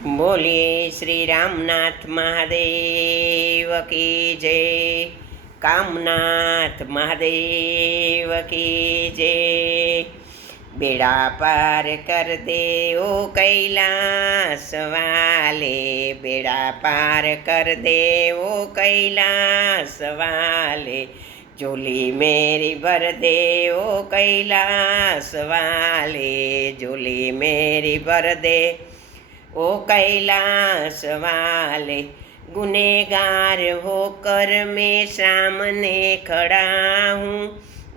बोलिए श्री रामनाथ महादेव की जय। कामनाथ महादेव की जय। बेड़ा पार कर दे ओ कैलाश वाले, बेड़ा पार कर दे ओ कैलाश वाले, झोली मेरी भर दे ओ कैलाश वाले, झोली मेरी भर दे ओ कैलाश वाले। गुनेगार होकर मैं सामने खड़ा हूँ,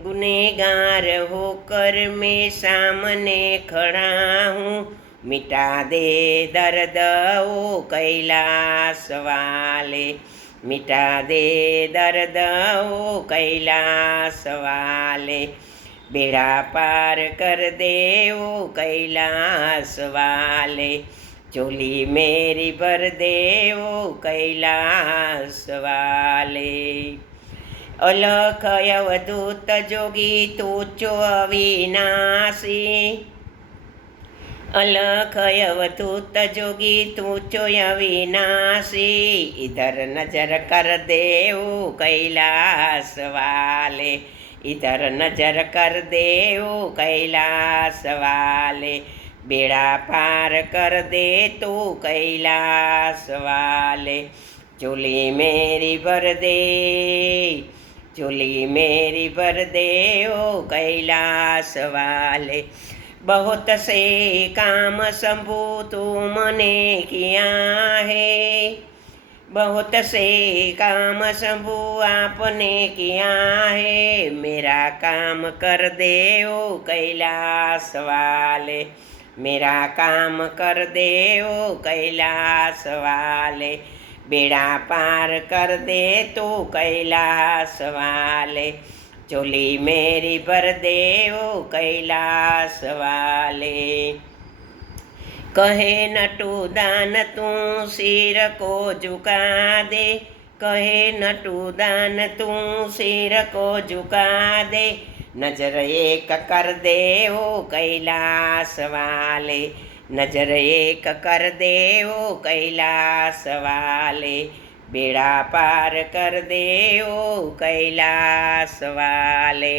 गुनेगार होकर मैं सामने खड़ा हूँ, मिटा दे दर्द ओ कैलाश वाले, मिटा दे दर्द ओ कैलाश वाले, बेड़ा पार कर दे ओ कैलाश वाले, झोली मेरी भर दे ओ कैलाश वाले। अलख अवधूत जोगी तूचो अविनाशी, अलख अवधूत जोगी तूचो अविनाशी, इधर नजर कर दे ओ कैलाश वाले, इधर नजर कर दे ओ कैलाश वाले, बेड़ा पार कर दे तू कैलाश वाले, झोली मेरी भर दे, झोली मेरी भर दे ओ कैलाश वाले। बहुत से काम शंभु तुमने किया है, बहुत से काम शंभु आपने किया है, मेरा काम कर दे ओ कैलाश वाले, मेरा काम कर दे ओ कैलाश वाले, बेड़ा पार कर दे तू कैलाश वाले, झोली मेरी भर दे ओ कैलाश वाले। कहे नटू दान तू सिर को झुका दे, कहे नटू दान तू सिर को झुका दे, नजर एक कर दे ओ कैलाश वाले, नजर एक कर दे ओ कैलाश वाले, बेड़ा पार कर दे ओ कैलाश वाले।